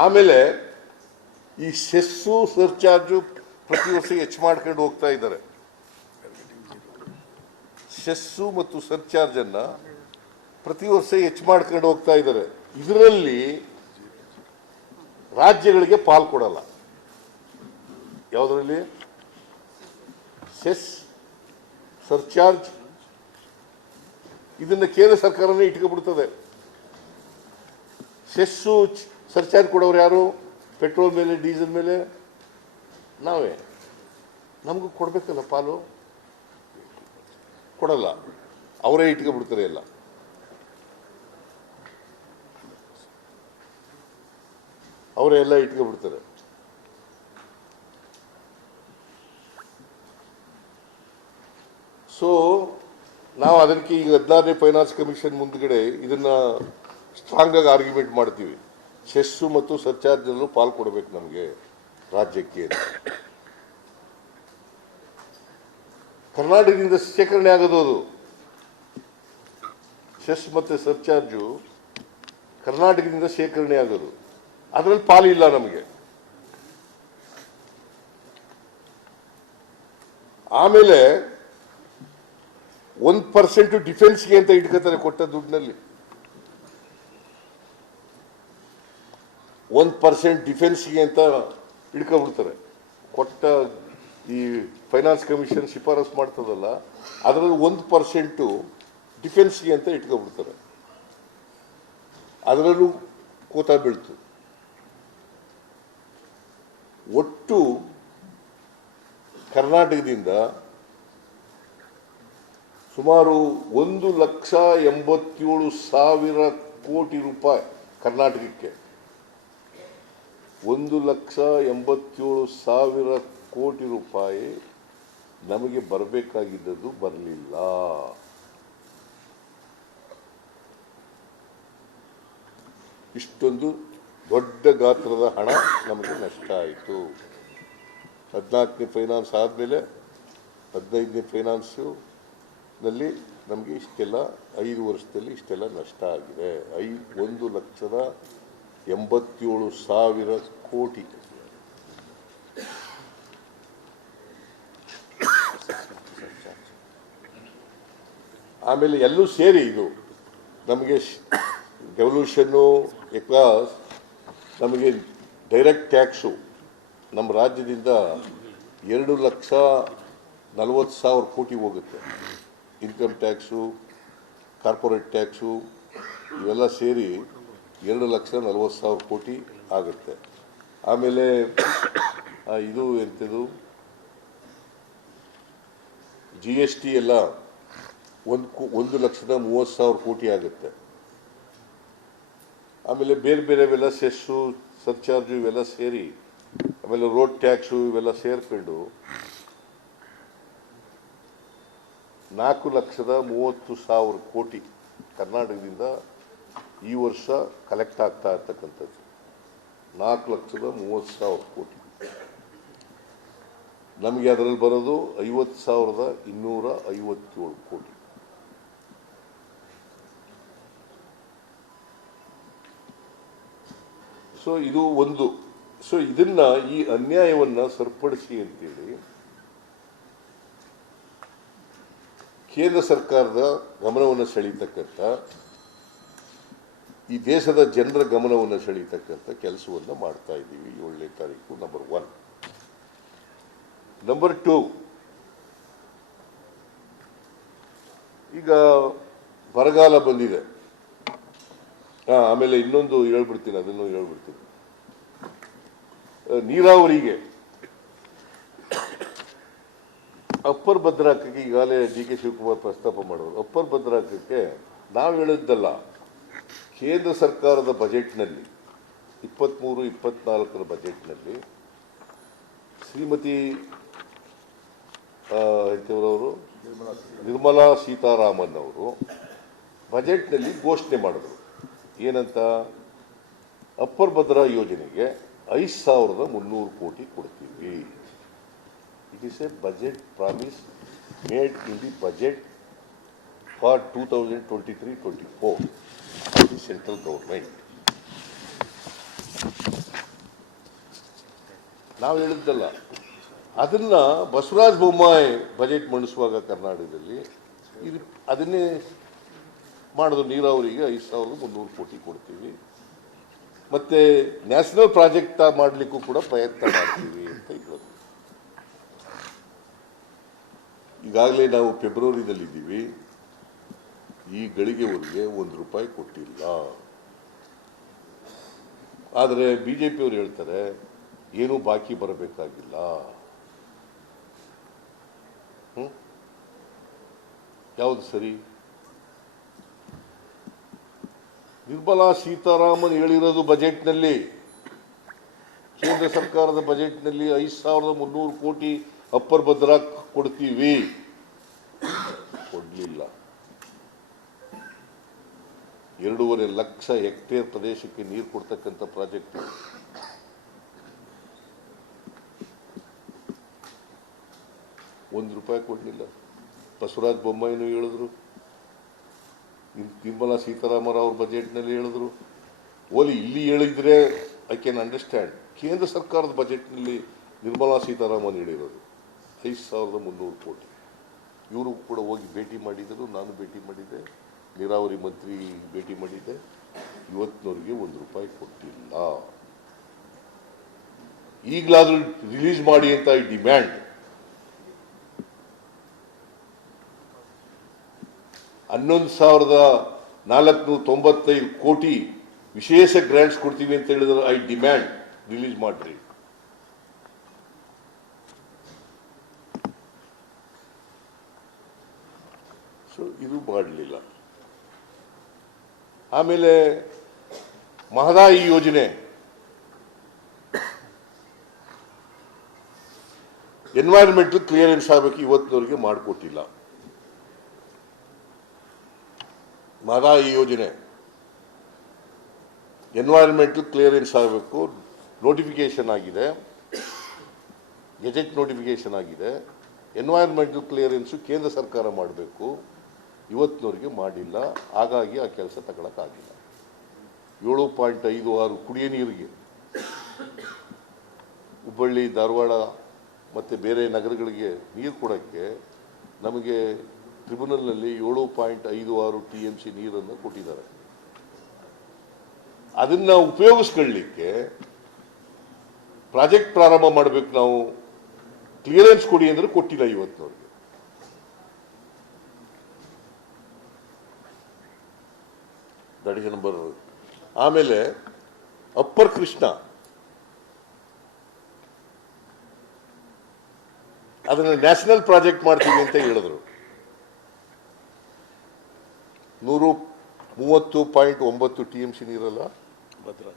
ಆಮೇಲೆ ಈ cess surcharge ಪ್ರತಿ ವರ್ಷ ಹೆಚ್ಚು ಮಾಡ್ಕೊಂಡು ಹೋಗ್ತಾ ಇದ್ದಾರೆ. ಸೆಸ್ಸು ಮತ್ತು ಸರ್ಚಾರ್ಜ್ ಅನ್ನ ಪ್ರತಿ ವರ್ಷ ಹೆಚ್ಚು ಮಾಡ್ಕೊಂಡು ಹೋಗ್ತಾ ಇದ್ದಾರೆ. ಇದರಲ್ಲಿ ರಾಜ್ಯಗಳಿಗೆ ಪಾಲ್ ಕೊಡಲ್ಲ. ಯಾವುದರಲ್ಲಿ? ಸೆಸ್, ಸರ್ಚಾರ್ಜ್ ಇದನ್ನ ಕೇಂದ್ರ ಸರ್ಕಾರನೇ ಇಟ್ಕೊಬಿಡ್ತದೆ. ಸೆಸ್ಸು ಸರ್ಚಾರ್ಜ್ ಕೊಡೋರು ಯಾರು? ಪೆಟ್ರೋಲ್ ಮೇಲೆ, ಡೀಸೆಲ್ ಮೇಲೆ ನಾವೇ. ನಮಗೂ ಕೊಡಬೇಕಲ್ಲ ಪಾಲು, ಕೊಡಲ್ಲ. ಅವರೇ ಇಟ್ಕೊಬಿಡ್ತಾರೆ ಎಲ್ಲ. ಅವರೇ ಎಲ್ಲ ಇಟ್ಕೊಬಿಡ್ತಾರೆ. ಸೊ ನಾವು ಅದಕ್ಕೆ ಈಗ 16ನೇ ಫೈನಾನ್ಸ್ ಕಮಿಷನ್ ಮುಂದ್ಗಡೆ ಇದನ್ನ ಸ್ಟ್ರಾಂಗ್ ಆಗಿ ಆರ್ಗ್ಯುಮೆಂಟ್ ಮಾಡ್ತೀವಿ. ಸೆಸ್ಸು ಮತ್ತು ಸರ್ಚಾರ್ಜ್ ಅಲ್ಲೂ ಪಾಲ್ ಕೊಡಬೇಕು ನಮಗೆ ರಾಜ್ಯಕ್ಕೆ. ಕರ್ನಾಟಕದಿಂದ ಶೇಖರಣೆ ಆಗೋದು ಅದು. ಸೆಸ್ ಮತ್ತೆ ಸರ್ಚಾರ್ಜು ಕರ್ನಾಟಕದಿಂದ ಶೇಖರಣೆ ಆಗೋದು. ಅದರಲ್ಲಿ ಪಾಲಿಲ್ಲ ನಮಗೆ. ಆಮೇಲೆ 1% ಡಿಫೆನ್ಸ್ಗೆ ಅಂತ ಇಟ್ಕೋತಾರೆ ಕೊಟ್ಟ ದುಡ್ಡಿನಲ್ಲಿ. 1% ಡಿಫೆನ್ಸ್ಗೆ ಅಂತ ಇಟ್ಕೊಬಿಡ್ತಾರೆ. ಕೊಟ್ಟ ಈ ಫೈನಾನ್ಸ್ ಕಮಿಷನ್ ಶಿಫಾರಸು ಮಾಡ್ತದಲ್ಲ, ಅದರಲ್ಲಿ 1% ಡಿಫೆನ್ಸ್ಗೆ ಅಂತ ಇಟ್ಕೊಬಿಡ್ತಾರೆ. ಅದರಲ್ಲೂ ಕೋತ ಬೀಳ್ತು. ಒಟ್ಟು ಕರ್ನಾಟಕದಿಂದ ಸುಮಾರು 1,87,000 ಕೋಟಿ ರೂಪಾಯಿ ಕರ್ನಾಟಕಕ್ಕೆ. 1,87,000 ಕೋಟಿ ರೂಪಾಯಿ ನಮಗೆ ಬರಬೇಕಾಗಿದ್ದದ್ದು ಬರಲಿಲ್ಲ. ಇಷ್ಟೊಂದು ದೊಡ್ಡ ಗಾತ್ರದ ಹಣ ನಮಗೆ ನಷ್ಟ ಆಯಿತು. 14ನೇ ಫೈನಾನ್ಸ್ ಆದಮೇಲೆ 15ನೇ ಫೈನಾನ್ಸು ನಲ್ಲಿ ನಮಗೆ ಇಷ್ಟೆಲ್ಲ 5 ವರ್ಷದಲ್ಲಿ ಇಷ್ಟೆಲ್ಲ ನಷ್ಟ ಆಗಿದೆ. 1,87,000 ಕೋಟಿ. ಆಮೇಲೆ ಎಲ್ಲೂ ಸೇರಿ ಇದು ನಮಗೆ ಡೆವಲ್ಯೂಷನ್ನು ಎಕ್ಲಾಸ್ ನಮಗೆ ಡೈರೆಕ್ಟ್ ಟ್ಯಾಕ್ಸು ನಮ್ಮ ರಾಜ್ಯದಿಂದ 2,40,000 ಕೋಟಿ ಹೋಗುತ್ತೆ. ಇನ್ಕಮ್ ಟ್ಯಾಕ್ಸು, ಕಾರ್ಪೊರೇಟ್ ಟ್ಯಾಕ್ಸು ಇವೆಲ್ಲ ಸೇರಿ 2,40,000 ಕೋಟಿ ಆಗುತ್ತೆ. ಆಮೇಲೆ ಇದು ಎಂಥದ್ದು GST ಎಲ್ಲ 1,30,000 ಕೋಟಿ ಆಗುತ್ತೆ. ಆಮೇಲೆ ಬೇರೆ ಬೇರೆವೆಲ್ಲ ಸೆಸ್ಸು, ಸರ್ಚಾರ್ಜು ಇವೆಲ್ಲ ಸೇರಿ, ಆಮೇಲೆ ರೋಡ್ ಟ್ಯಾಕ್ಸು ಇವೆಲ್ಲ ಸೇರ್ಕೊಂಡು 4,30,000 ಕೋಟಿ ಕರ್ನಾಟಕದಿಂದ ಈ ವರ್ಷ ಕಲೆಕ್ಟ್ ಆಗ್ತಾ ಇರ್ತಕ್ಕಂಥದ್ದು. 4,30,000 ಕೋಟಿ. ನಮಗೆ ಅದರಲ್ಲಿ ಬರೋದು 50,257 ಕೋಟಿ. ಸೊ ಇದು ಒಂದು. ಸೊ ಇದನ್ನ, ಈ ಅನ್ಯಾಯವನ್ನ ಸರಿಪಡಿಸಿ ಅಂತೇಳಿ ಕೇಂದ್ರ ಸರ್ಕಾರದ ಗಮನವನ್ನು ಸೆಳೀತಕ್ಕಂಥ, ಈ ದೇಶದ ಜನರ ಗಮನವನ್ನು ಸೆಳೀತಕ್ಕಂಥ ಕೆಲಸವನ್ನು ಮಾಡ್ತಾ ಇದ್ದೀವಿ. 7ನೇ ತಾರೀಕು ನಂಬರ್ 1. ನಂಬರ್ 2, ಈಗ ಬರಗಾಲ ಬಂದಿದೆ. ಆಮೇಲೆ ಇನ್ನೊಂದು ಹೇಳ್ಬಿಡ್ತೀನಿ, ಅದನ್ನು ಹೇಳ್ಬಿಡ್ತೀನಿ. ನೀರಾವರಿಗೆ ಅಪ್ಪರ್ ಭದ್ರಾಕಕ್ಕೆ ಈಗಾಗಲೇ DK ಶಿವಕುಮಾರ್ ಪ್ರಸ್ತಾಪ ಮಾಡೋರು. ಅಪ್ಪರ್ ಭದ್ರಾಕಕ್ಕೆ ನಾವು ಹೇಳಿದ್ದಲ್ಲ, ಕೇಂದ್ರ ಸರ್ಕಾರದ ಬಜೆಟ್ನಲ್ಲಿ 23-24 ಬಜೆಟ್ನಲ್ಲಿ ಶ್ರೀಮತಿ ಎಂಥವರವರು ನಿರ್ಮಲಾ ಸೀತಾರಾಮನ್ ಅವರು ಬಜೆಟ್ನಲ್ಲಿ ಘೋಷಣೆ ಮಾಡಿದ್ರು. ಏನಂತ? ಅಪ್ಪರ್ ಭದ್ರಾ ಯೋಜನೆಗೆ 5,300 ಕೋಟಿ ಕೊಡ್ತೀವಿ. It is a budget promise made in the budget for 2023-24 of the central government. ನಾವು ಹೇಳಿದ್ದಲ್ಲ. ಅದನ್ನು ಬಸವರಾಜ ಬೊಮ್ಮಾಯಿ ಬಜೆಟ್ ಮಂಡಿಸುವಾಗ ಕರ್ನಾಟಕದಲ್ಲಿ ಅದನ್ನೇ ಮಾಡೋದು. ನೀರಾವರಿಗೆ 5,300 ಕೋಟಿ ಕೊಡ್ತೀವಿ, ಮತ್ತು ನ್ಯಾಷನಲ್ ಪ್ರಾಜೆಕ್ಟ್ ಮಾಡಲಿಕ್ಕೂ ಕೂಡ ಪ್ರಯತ್ನ ಮಾಡ್ತೀವಿ ಅಂತ ಹೇಳೋದು. ಈಗಾಗಲೇ ನಾವು ಫೆಬ್ರವರಿದಲ್ಲಿದ್ದೀವಿ, ಈ ಗಳಿಗೆವರೆಗೆ ₹1 ಕೊಟ್ಟಿಲ್ಲ. ಆದರೆ BJPಯವರು ಹೇಳ್ತಾರೆ ಏನೂ ಬಾಕಿ ಬರಬೇಕಾಗಿಲ್ಲ. ಯಾವುದು ಸರಿ? ನಿರ್ಮಲಾ ಸೀತಾರಾಮನ್ ಹೇಳಿರೋದು ಬಜೆಟ್ನಲ್ಲಿ, ಕೇಂದ್ರ ಸರ್ಕಾರದ ಬಜೆಟ್ನಲ್ಲಿ 5,300 ಕೋಟಿ ಅಪ್ಪರ್ ಭದ್ರಾ ಕೊಡ್ತೀವಿ, ಕೊಡಲಿಲ್ಲ. 2.5 ಲಕ್ಷ ಹೆಕ್ಟೇರ್ ಪ್ರದೇಶಕ್ಕೆ ನೀರು ಕೊಡ್ತಕ್ಕಂಥ ಪ್ರಾಜೆಕ್ಟ್. ₹1 ಕೊಡಲಿಲ್ಲ. ಬಸವರಾಜ ಬೊಮ್ಮಾಯಿನೂ ಹೇಳಿದ್ರು, ನಿರ್ಮಲಾ ಸೀತಾರಾಮನ್ ಅವ್ರ ಬಜೆಟ್ನಲ್ಲಿ ಹೇಳಿದ್ರು. ಓಲಿ ಇಲ್ಲಿ ಹೇಳಿದ್ರೆ ಐ ಕ್ಯಾನ್ ಅಂಡರ್ಸ್ಟ್ಯಾಂಡ್. ಕೇಂದ್ರ ಸರ್ಕಾರದ ಬಜೆಟ್ನಲ್ಲಿ ನಿರ್ಮಲಾ ಸೀತಾರಾಮನ್ ಹೇಳಿರೋದು 5,300 ಕೋಟಿ. ಇವರು ಕೂಡ ಹೋಗಿ ಭೇಟಿ ಮಾಡಿದರು, ನಾನು ಭೇಟಿ ಮಾಡಿದ್ದೆ, ನೀರಾವರಿ ಮಂತ್ರಿ ಭೇಟಿ ಮಾಡಿದ್ದೆ. ಇವತ್ತಿನವರೆಗೆ ₹1 ಕೊಟ್ಟಿಲ್ಲ. ಈಗಲಾದರೂ ರಿಲೀಸ್ ಮಾಡಿ ಅಂತ ಈ ಡಿಮ್ಯಾಂಡ್. 11,495 ಕೋಟಿ ವಿಶೇಷ ಗ್ರಾಂಟ್ಸ್ ಕೊಡ್ತೀವಿ ಅಂತ ಹೇಳಿದ್ರೆ ಐ ಡಿಮ್ಯಾಂಡ್ ರಿಲೀಸ್ ಮಾಡ್ರಿ. ಸೊ ಇದು ಮಾಡಲಿಲ್ಲ. ಆಮೇಲೆ ಮಹದಾಯಿ ಯೋಜನೆ ಎನ್ವೈರನ್ಮೆಂಟಲ್ ಕ್ಲಿಯರೆನ್ಸ್ ಆಗಬೇಕು, ಇವತ್ತಿನವರೆಗೆ ಮಾಡಿಕೊಟ್ಟಿಲ್ಲ. ಮಹದಾಯಿ ಯೋಜನೆ ಎನ್ವೈರನ್ಮೆಂಟಲ್ ಕ್ಲಿಯರೆನ್ಸ್ ಆಗಬೇಕು, ನೋಟಿಫಿಕೇಶನ್ ಆಗಿದೆ, ಗೆಜೆಟ್ ನೋಟಿಫಿಕೇಶನ್ ಆಗಿದೆ. ಎನ್ವೈರನ್ಮೆಂಟಲ್ ಕ್ಲಿಯರೆನ್ಸು ಕೇಂದ್ರ ಸರ್ಕಾರ ಮಾಡಬೇಕು, ಇವತ್ತಿನವರೆಗೆ ಮಾಡಿಲ್ಲ. ಹಾಗಾಗಿ ಆ ಕೆಲಸ ತಗೊಳಕ್ಕಾಗಿಲ್ಲ. 7.56 ಕುಡಿಯ ನೀರಿಗೆ ಹುಬ್ಬಳ್ಳಿ, ಧಾರವಾಡ ಮತ್ತು ಬೇರೆ ನಗರಗಳಿಗೆ ನೀರು ಕೊಡೋಕ್ಕೆ ನಮಗೆ ಟ್ರಿಬ್ಯುನಲ್ನಲ್ಲಿ 7.56 TMC ನೀರನ್ನು ಕೊಟ್ಟಿದ್ದಾರೆ. ಅದನ್ನು ಉಪಯೋಗಿಸ್ಕೊಳ್ಳಿಕ್ಕೆ ಪ್ರಾಜೆಕ್ಟ್ ಪ್ರಾರಂಭ ಮಾಡಬೇಕು, ನಾವು ಕ್ಲಿಯರೆನ್ಸ್ ಕೊಡಿ ಅಂದರೆ ಕೊಟ್ಟಿಲ್ಲ ಇವತ್ತಿನವರೆಗೆ. That is number. ಆಮೇಲೆ ಅಪ್ಪರ್ ಕೃಷ್ಣ ಅದನ್ನು ನ್ಯಾಷನಲ್ ಪ್ರಾಜೆಕ್ಟ್ ಮಾಡ್ತೀವಿ ಅಂತ ಹೇಳಿದ್ರು. 130.9 TMC ನೀರಲ್ಲ ಭದ್ರಾ,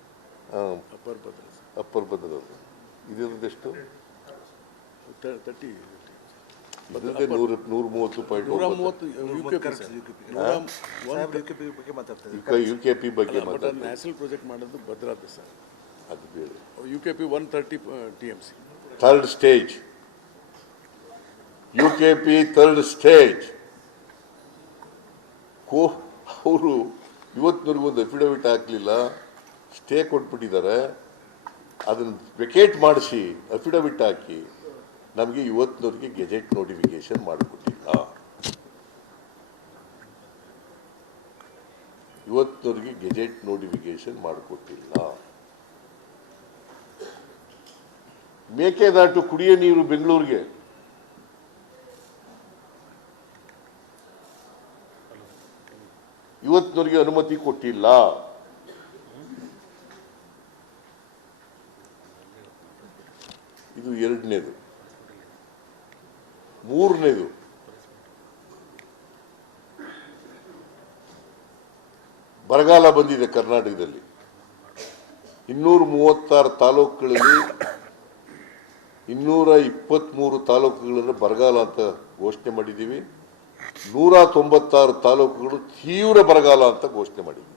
ಅಪ್ಪರ್ ಭದ್ರಾ. ಇದರದೆಷ್ಟು? 30. ಇದರದ್ದೇ 130.9. UKP ಬಗ್ಗೆ ಮಾತಾಡ್ತಾರೆ. ನ್ಯಾಷನಲ್ ಪ್ರಾಜೆಕ್ಟ್ ಮಾಡೋದು ಭದ್ರಾ ಸರ್. ಅದು ಬೇರೆ. UKP 130 TMC third stage. UKP third stage. ಅವರು ಇವತ್ತಿನವರೆಗೂ ಒಂದು ಅಫಿಡವಿಟ್ ಹಾಕಲಿಲ್ಲ, ಸ್ಟೇ ಕೊಟ್ಬಿಟ್ಟಿದ್ದಾರೆ. ಅದನ್ನು ವೆಕೇಟ್ ಮಾಡಿಸಿ ಅಫಿಡವಿಟ್ ಹಾಕಿ ನಮಗೆ ಇವತ್ತಿನವರೆಗೆ ಗೆಜೆಟ್ ನೋಟಿಫಿಕೇಶನ್ ಮಾಡಿಕೊಟ್ಟಿಲ್ಲ. ಇವತ್ತಿನವರೆಗೆ ಗೆಜೆಟ್ ನೋಟಿಫಿಕೇಶನ್ ಮಾಡಿಕೊಟ್ಟಿಲ್ಲ. ಮೇಕೆದಾಟು ಕುಡಿಯ ನೀರು ಬೆಂಗಳೂರಿಗೆ ಇವತ್ತಿನವರೆಗೆ ಅನುಮತಿ ಕೊಟ್ಟಿಲ್ಲ. ಇದು ಎರಡನೇದು. ಮೂರನೇದು, ಬರಗಾಲ ಬಂದಿದೆ ಕರ್ನಾಟಕದಲ್ಲಿ. 236 ತಾಲೂಕುಗಳಲ್ಲಿ 223 ತಾಲೂಕುಗಳಲ್ಲಿ ಬರಗಾಲ ಅಂತ ಘೋಷಣೆ ಮಾಡಿದ್ದೀವಿ. 196 ತಾಲೂಕುಗಳು ತೀವ್ರ ಬರಗಾಲ ಅಂತ ಘೋಷಣೆ ಮಾಡಿದ್ದೀವಿ.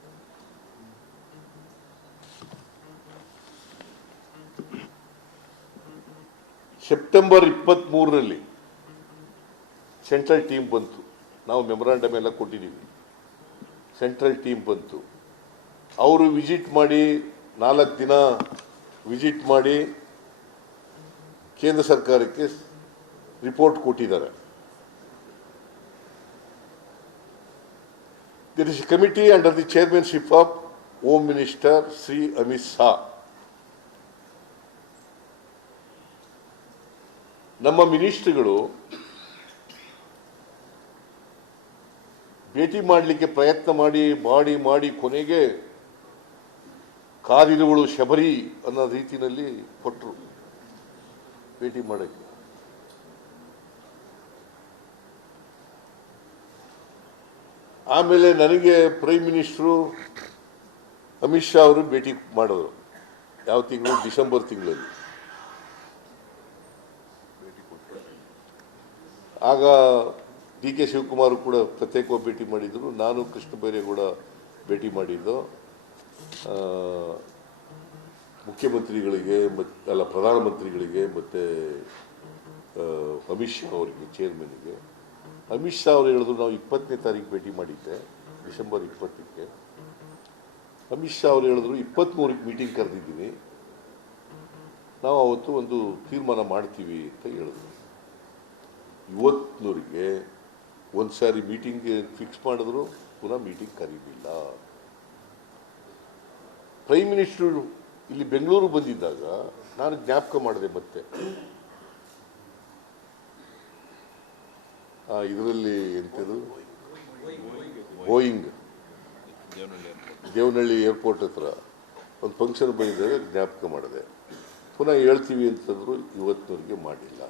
ಸೆಪ್ಟೆಂಬರ್ 23ರಲ್ಲಿ ಸೆಂಟ್ರಲ್ ಟೀಮ್ ಬಂತು. ನಾವು ಮೆಮೊರಾಂಡಮ್ ಎಲ್ಲ ಕೊಟ್ಟಿದ್ದೀವಿ. ಸೆಂಟ್ರಲ್ ಟೀಮ್ ಬಂತು. ಅವರು ವಿಸಿಟ್ ಮಾಡಿ 4 ದಿನ ವಿಸಿಟ್ ಮಾಡಿ ಕೇಂದ್ರ ಸರ್ಕಾರಕ್ಕೆ ರಿಪೋರ್ಟ್ ಕೊಟ್ಟಿದ್ದಾರೆ. There is a committee under the chairmanship of Home Minister Sri Amit Shah. ನಮ್ಮ ಮಿನಿಸ್ಟ್ರಿಗಳು ಭೇಟಿ ಮಾಡಲಿಕ್ಕೆ ಪ್ರಯತ್ನ ಮಾಡಿ ಕೊನೆಗೆ ಕಾದಿರುವಳು ಶಬರಿ ಅನ್ನೋ ರೀತಿಯಲ್ಲಿ ಕೊಟ್ಟರು ಭೇಟಿ ಮಾಡಕ್ಕೆ. ಆಮೇಲೆ ನನಗೆ ಪ್ರೈಮ್ ಮಿನಿಸ್ಟ್ರು ಅಮಿತ್ ಶಾ ಅವರು ಭೇಟಿ ಮಾಡಿದ್ರು. ಯಾವ ತಿಂಗಳು? ಡಿಸೆಂಬರ್ ತಿಂಗಳಲ್ಲಿ. ಆಗ ಡಿ ಕೆ ಶಿವಕುಮಾರ್ ಕೂಡ ಪ್ರತ್ಯೇಕವಾಗಿ ಭೇಟಿ ಮಾಡಿದರು. ನಾನು ಕೃಷ್ಣ ಬೈರೇಗೌಡ ಭೇಟಿ ಮಾಡಿದ್ದು ಮುಖ್ಯಮಂತ್ರಿಗಳಿಗೆ ಅಲ್ಲ ಪ್ರಧಾನಮಂತ್ರಿಗಳಿಗೆ ಮತ್ತು ಅಮಿತ್ ಶಾ ಅವರಿಗೆ, ಚೇರ್ಮನ್ಗೆ. ಅಮಿತ್ ಶಾ ಅವರು ಹೇಳಿದ್ರು ನಾವು 20ನೇ ತಾರೀಕು ಭೇಟಿ ಮಾಡಿದ್ದೆ, ಡಿಸೆಂಬರ್ 20ಕ್ಕೆ. ಅಮಿತ್ ಶಾ ಅವರು ಹೇಳಿದ್ರು 23ಕ್ಕೆ ಮೀಟಿಂಗ್ ಕರೆದಿದ್ದೀನಿ, ನಾವು ಅವತ್ತು ಒಂದು ತೀರ್ಮಾನ ಮಾಡ್ತೀವಿ ಅಂತ ಹೇಳಿದ್ರು. ಇವತ್ತಿನವರಿಗೆ ಒಂದು ಸಾರಿ ಮೀಟಿಂಗ್ ಫಿಕ್ಸ್ ಮಾಡಿದ್ರು, ಪುನಃ ಮೀಟಿಂಗ್ ಕರೀಲಿಲ್ಲ. ಪ್ರೈಮ್ ಮಿನಿಸ್ಟರ್ ಇಲ್ಲಿ ಬೆಂಗಳೂರು ಬಂದಿದ್ದಾಗ ನಾನು ಜ್ಞಾಪಕ ಮಾಡಿದೆ ಮತ್ತೆ. ಇದರಲ್ಲಿ ಎಂಥದ್ದು ಬೋಯಿಂಗ್ ದೇವನಹಳ್ಳಿ ಏರ್ಪೋರ್ಟ್ ಹತ್ರ ಒಂದು ಫಂಕ್ಷನ್ ಬಂದಿದ್ದಾಗ ಜ್ಞಾಪಕ ಮಾಡಿದೆ. ಪುನಃ ಹೇಳ್ತೀವಿ ಅಂತಂದ್ರು, ಇವತ್ತಿನವರೆಗೆ ಮಾಡಿಲ್ಲ.